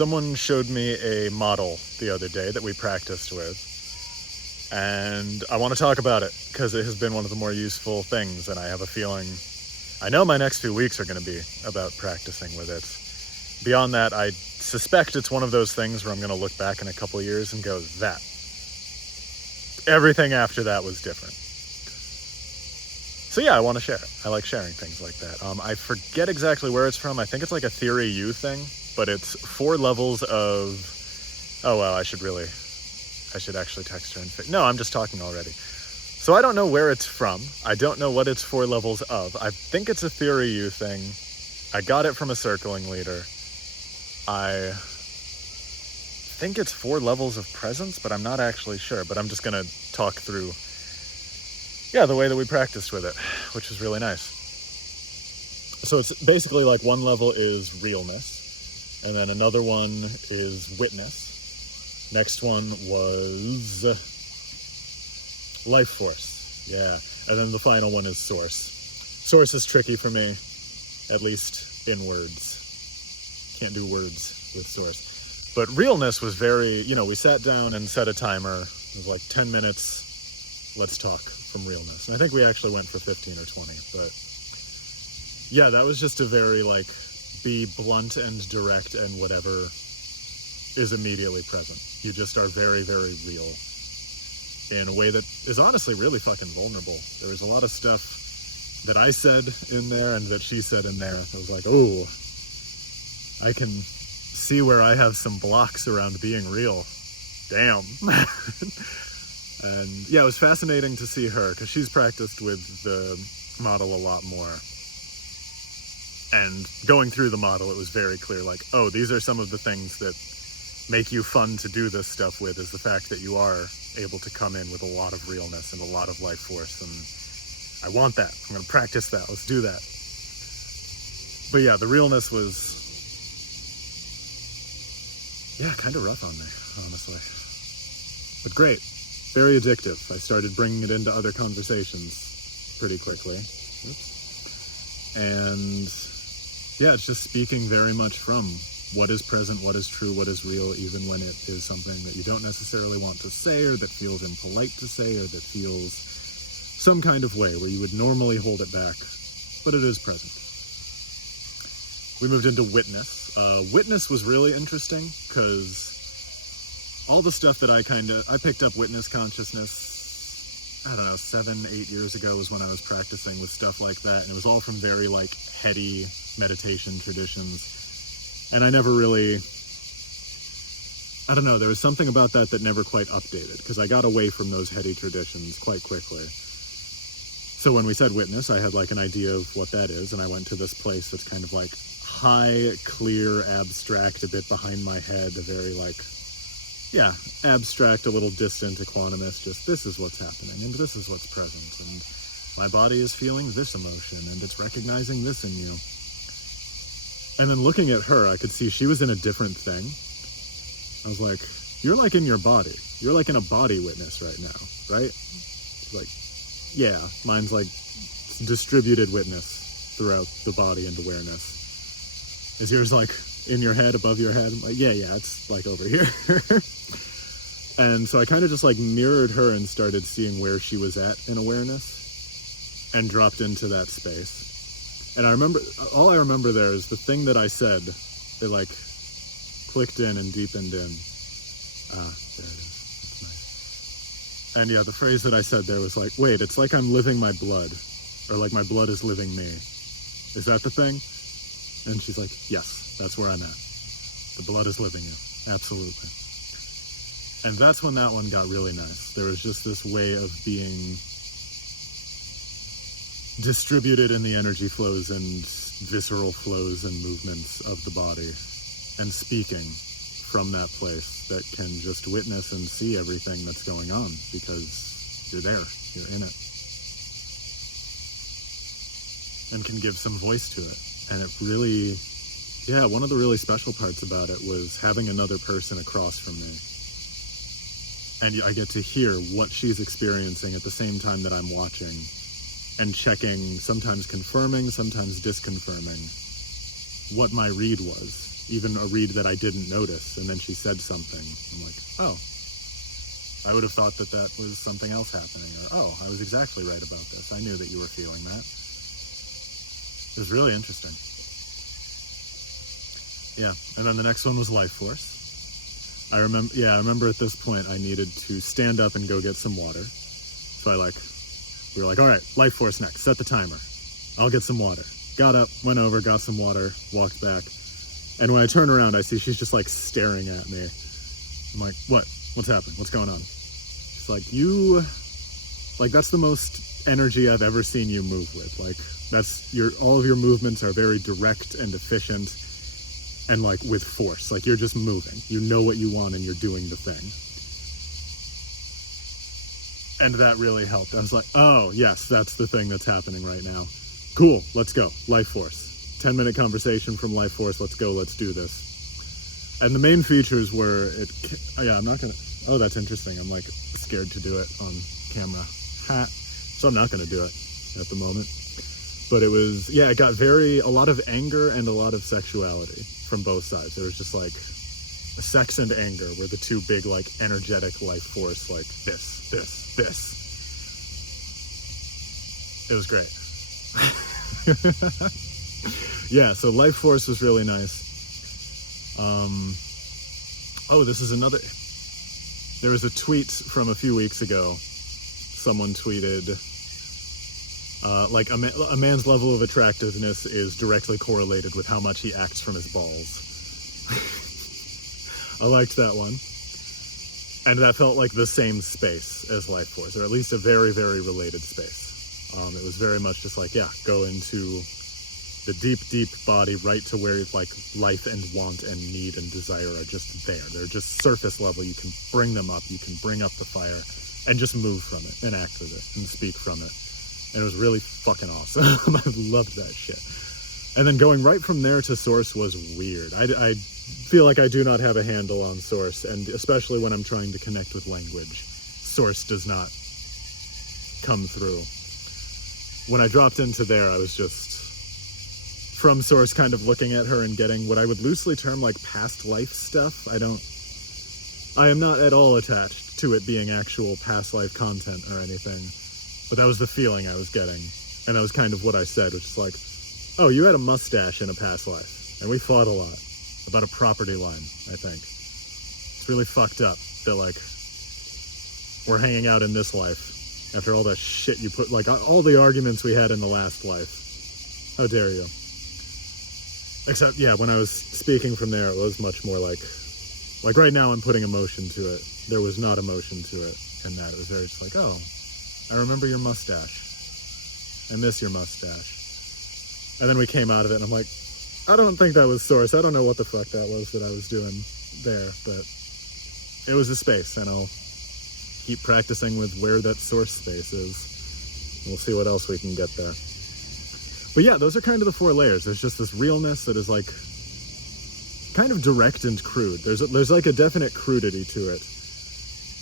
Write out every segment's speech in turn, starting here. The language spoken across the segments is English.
someone showed me a model the other day that we practiced with, and I want to talk about it because it has been one of the more useful things, and I have a feeling, I know my next few weeks are going to be about practicing with it. Beyond that, I suspect it's one of those things where I'm going to look back in a couple of years and go, that. Everything after that was different. So yeah, I want to share it. I like sharing things like that. I forget exactly where it's from. I think it's like a Theory U thing, but it's 4 levels of... Oh, well, I should actually text her and... No, I'm just talking already. So I don't know where it's from. I don't know what it's 4 levels of. I think it's a Theory U thing. I got it from a circling leader. I think it's 4 levels of presence, but I'm not actually sure. But I'm just going to talk through, the way that we practiced with it, which was really nice. So it's basically like one level is realness, and then another one is witness. Next one was life force. Yeah. And then the final one is source. Source is tricky for me, at least in words. Can't do words with source. But realness was very, we sat down and set a timer. It was like 10 minutes, let's talk from realness. And I think we actually went for 15 or 20. But yeah, that was just a very be blunt and direct and whatever is immediately present. You just are very, very real in a way that is honestly really fucking vulnerable. There was a lot of stuff that I said in there and that she said in there. I was like, oh, I can see where I have some blocks around being real. Damn. And yeah, it was fascinating to see her because she's practiced with the model a lot more. And going through the model, it was very clear, these are some of the things that make you fun to do this stuff with, is the fact that you are able to come in with a lot of realness and a lot of life force. And I want that. I'm going to practice that. Let's do that. But yeah, the realness was, kind of rough on me, honestly. But great. Very addictive. I started bringing it into other conversations pretty quickly. Oops. And yeah, it's just speaking very much from what is present, what is true, what is real, even when it is something that you don't necessarily want to say, or that feels impolite to say, or that feels some kind of way where you would normally hold it back, but it is present. We moved into witness. Witness was really interesting because all the stuff that I picked up witness consciousness, 7-8 years ago was when I was practicing with stuff like that, and it was all from very heady meditation traditions. And I never really, there was something about that never quite updated, because I got away from those heady traditions quite quickly. So when we said witness, I had an idea of what that is, and I went to this place that's kind of high, clear, abstract, a bit behind my head, a very abstract, a little distant, equanimous, just this is what's happening, and this is what's present, and my body is feeling this emotion, and it's recognizing this in you. And then looking at her, I could see she was in a different thing. I was like, you're in your body. You're in a body witness right now, right? She's like, yeah, mine's distributed witness throughout the body and awareness. Is yours in your head, above your head? I'm like, yeah, it's over here. And so I kind of just mirrored her and started seeing where she was at in awareness and dropped into that space. And all I remember there is the thing that I said, they clicked in and deepened in. There it is. That's nice. And yeah, the phrase that I said there was wait, it's I'm living my blood, or my blood is living me. Is that the thing? And she's like, yes, that's where I'm at. The blood is living you. Absolutely. And that's when that one got really nice. There was just this way of being distributed in the energy flows and visceral flows and movements of the body, and speaking from that place that can just witness and see everything that's going on because you're there, you're in it, and can give some voice to it. And it really, one of the really special parts about it was having another person across from me, and I get to hear what she's experiencing at the same time that I'm watching, and checking, sometimes confirming, sometimes disconfirming what my read was. even a read that I didn't notice, and then she said something. I'm like, oh, I would have thought that that was something else happening, or oh, I was exactly right about this. I knew that you were feeling that. It was really interesting. Yeah, and then the next one was Life Force. I remember at this point I needed to stand up and go get some water. So we were like, all right, Life Force next, set the timer. I'll get some water. Got up, went over, got some water, walked back. And when I turn around, I see she's just like staring at me. I'm like, what? What's happened? What's going on? She's like, that's the most energy I've ever seen you move with. Like, all of your movements are very direct and efficient and like with force. Like, you're just moving. You know what you want and you're doing the thing. And that really helped. I was like, oh, yes, that's the thing that's happening right now. Cool, let's go. Life Force. 10-minute conversation from Life Force. Let's go, let's do this. And the main features were, I'm not going to, oh, that's interesting. I'm like scared to do it on camera. So I'm not going to do it at the moment. But it was, it got a lot of anger and a lot of sexuality from both sides. There was just like sex and anger were the two big, like, energetic Life Force, like this. It was great. Yeah, so Life Force was really nice. This is another, there was a tweet from a few weeks ago. Someone tweeted, like, a man's level of attractiveness is directly correlated with how much he acts from his balls. I liked that one. And that felt like the same space as Life Force, or at least a very, very related space. It was very much just like, go into the deep, deep body, right to where like life and want and need and desire are just there. They're just surface level. You can bring them up. You can bring up the fire and just move from it and act with it and speak from it. And it was really fucking awesome. I loved that shit. And then going right from there to Source was weird. I feel like I do not have a handle on Source, and especially when I'm trying to connect with language, Source does not come through. When I dropped into there, I was just, from Source, kind of looking at her and getting what I would loosely term like past life stuff. I am not at all attached to it being actual past life content or anything, but that was the feeling I was getting. And that was kind of what I said, which is like, oh, you had a mustache in a past life, and we fought a lot about a property line, I think. It's really fucked up that, like, we're hanging out in this life after all that shit you put, like, all the arguments we had in the last life. How dare you? Except, when I was speaking from there, it was much more like right now I'm putting emotion to it. There was not emotion to it in that. It was very just like, oh, I remember your mustache. I miss your mustache. And then we came out of it, and I'm like, I don't think that was Source. I don't know what the fuck that was that I was doing there, but it was a space, and I'll keep practicing with where that Source space is. We'll see what else we can get there. But yeah, those are kind of the four layers. There's just this realness that is like kind of direct and crude. There's like a definite crudity to it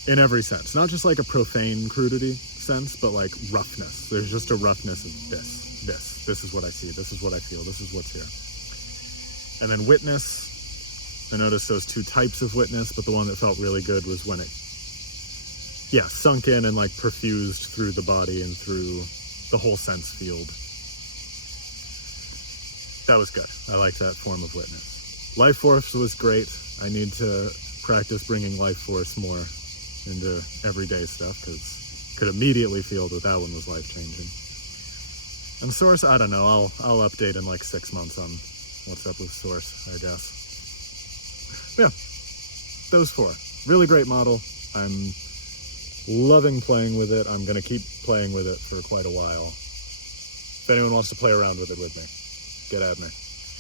in every sense. Not just like a profane crudity sense, but like roughness. There's just a roughness of this. This is what I see. This is what I feel. This is what's here. And then witness. I noticed those two types of witness, but the one that felt really good was when it, sunk in and like perfused through the body and through the whole sense field. That was good. I liked that form of witness. Life Force was great. I need to practice bringing Life Force more into everyday stuff, because could immediately feel that one was life-changing. And Source, I don't know. I'll update in like 6 months on what's up with Source, I guess. But yeah, those four. Really great model. I'm loving playing with it. I'm going to keep playing with it for quite a while. If anyone wants to play around with it with me, get at me.